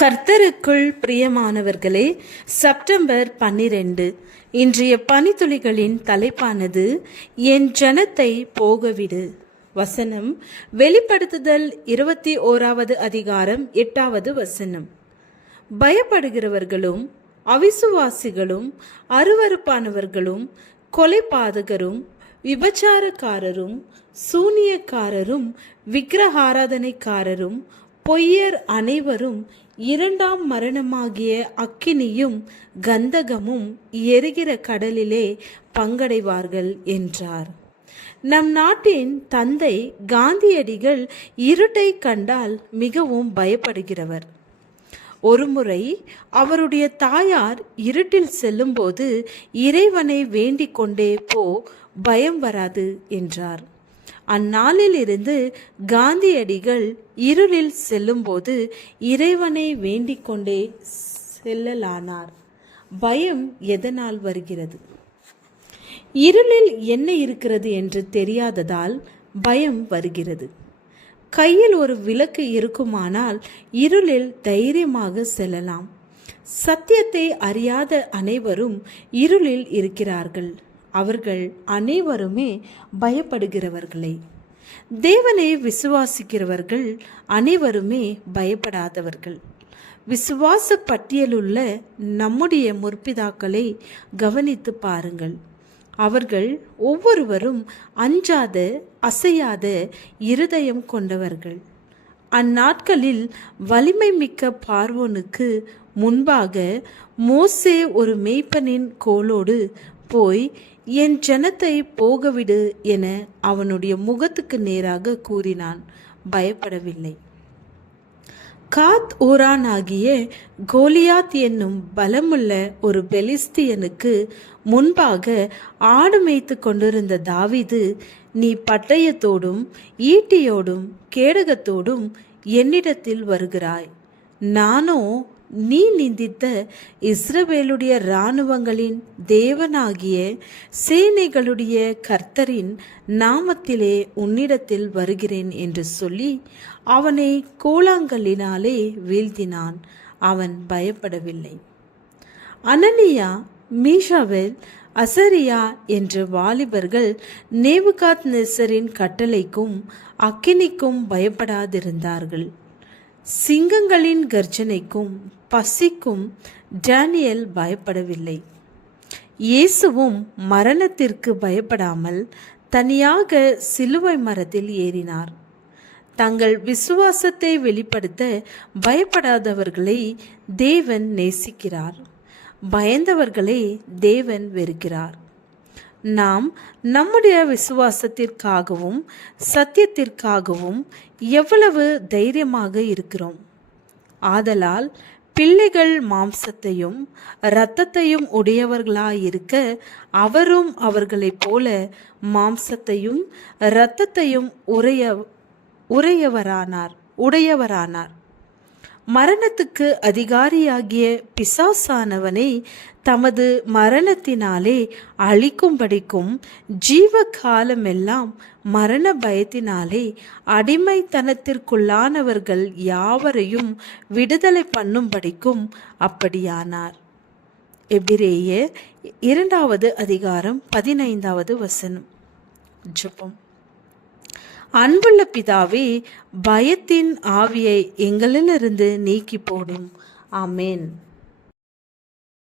கர்த்தருக்குள் பிரியமானவர்களே, செப்டம்பர் 12 இன்றைய பனித்துளிகளின் தலைப்பானது என் ஜனத்தை போகவிடு. வசனம் வெளிப்படுத்துதல் 21வது அதிகாரம் 8வது வசனம். பயப்படுகிறவர்களும் அவிசுவாசிகளும் அருவருப்பானவர்களும் கொலைபாதகரும் விபச்சாரக்காரரும் சூனியக்காரரும் விக்கிரகாராதனைக்காரரும் பொய்யர் அனைவரும் இரண்டாம் மரணமாகிய அக்கினியும் கந்தகமும் எரிகிற கடலிலே பங்கடைவார்கள் என்றார். நம் நாட்டின் தந்தை காந்தியடிகள் இருட்டை கண்டால் மிகவும் பயப்படுகிறவர். ஒருமுறை அவருடைய தாயார் இருட்டில் செல்லும்போது இறைவனை வேண்டிக் கொண்டே போ, பயம் வராது என்றார். அந்நாளில் இருந்து காந்தியடிகள் இருளில் செல்லும்போது இறைவனை வேண்டிக் கொண்டே செல்லலானார். பயம் எதனால் வருகிறது? இருளில் என்ன இருக்கிறது என்று தெரியாததால் பயம் வருகிறது. கையில் ஒரு விளக்கு இருக்குமானால் இருளில் தைரியமாக செல்லலாம். சத்தியத்தை அறியாத அனைவரும் இருளில் இருக்கிறார்கள். அவர்கள் அனைவருமே பயப்படுகிறவர்களே. தேவனை விசுவாசிக்கிறவர்கள் அனைவருமே பயப்படாதவர்கள். விசுவாச பட்டியலுள்ள நம்முடைய முற்பிதாக்களை கவனித்து பாருங்கள். அவர்கள் ஒவ்வொருவரும் அஞ்சாத அசையாத இருதயம் கொண்டவர்கள். அந்நாட்களில் வலிமை மிக்க பார்வோனுக்கு முன்பாக மோசே ஒரு மேய்ப்பனின் கோலோடு போய் என் ஜனத்தை போகவிடு என அவனுடைய முகத்துக்கு நேராக கூறினான். பயப்படவில்லை. காத் ஊரான் ஆகிய கோலியாத் என்னும் பலமுள்ள ஒரு பெலிஸ்தியனுக்கு முன்பாக ஆடு மேய்த்து கொண்டிருந்த தாவீது, நீ பட்டயத்தோடும் ஈட்டியோடும் கேடகத்தோடும் என்னிடத்தில் வருகிறாய், நானோ நீ நிந்தித்த இஸ்ரவேலுடைய இராணுவங்களின் தேவனாகிய சேனைகளுடைய கர்த்தரின் நாமத்திலே உன்னிடத்தில் வருகிறேன் என்று சொல்லி அவனை கூழாங்கல்லினாலே வீழ்த்தினான். அவன் பயப்படவில்லை. அனனியா, மீஷாவேல், அசரியா என்ற வாலிபர்கள் நேபுகாத்நேசரின் கட்டளைக்கும் அக்கினிக்கும் பயப்படாதிருந்தார்கள். சிங்கங்களின் கர்ஜனைக்கும் பசிக்கும் டேனியல் பயப்படவில்லை. இயேசுவும் மரணத்திற்கு பயப்படாமல் தனியாக சிலுவை மரத்தில் ஏறினார். தங்கள் விசுவாசத்தை வெளிப்படுத்த பயப்படாதவர்களை தேவன் நேசிக்கிறார். பயந்தவர்களை தேவன் வெறுக்கிறார். நாம் நம்முடைய விசுவாசத்திற்காகவும் சத்தியத்திற்காகவும் எவ்வளவு தைரியமாக இருக்கிறோம். ஆதலால் பிள்ளைகள் மாம்சத்தையும் இரத்தத்தையும் உடையவர்களாயிருக்க அவரும் அவர்களைப் போல மாம்சத்தையும் இரத்தத்தையும் உடையவரானார். மரணத்துக்கு அதிகாரியாகிய பிசாசானவனை தமது மரணத்தினாலே அழிக்கும்படிக்கும் ஜீவ காலமெல்லாம் மரண பயத்தினாலே அடிமைத்தனத்திற்குள்ளானவர்கள் யாவரையும் விடுதலை பண்ணும்படிக்கும் அப்படியானார். எபிரேயர் 2வது அதிகாரம் 15வது வசனம். ஜெபம். அன்புள்ள பிதாவே, பயத்தின் ஆவியை எங்களிலிருந்து நீக்கி போடும். ஆமேன்.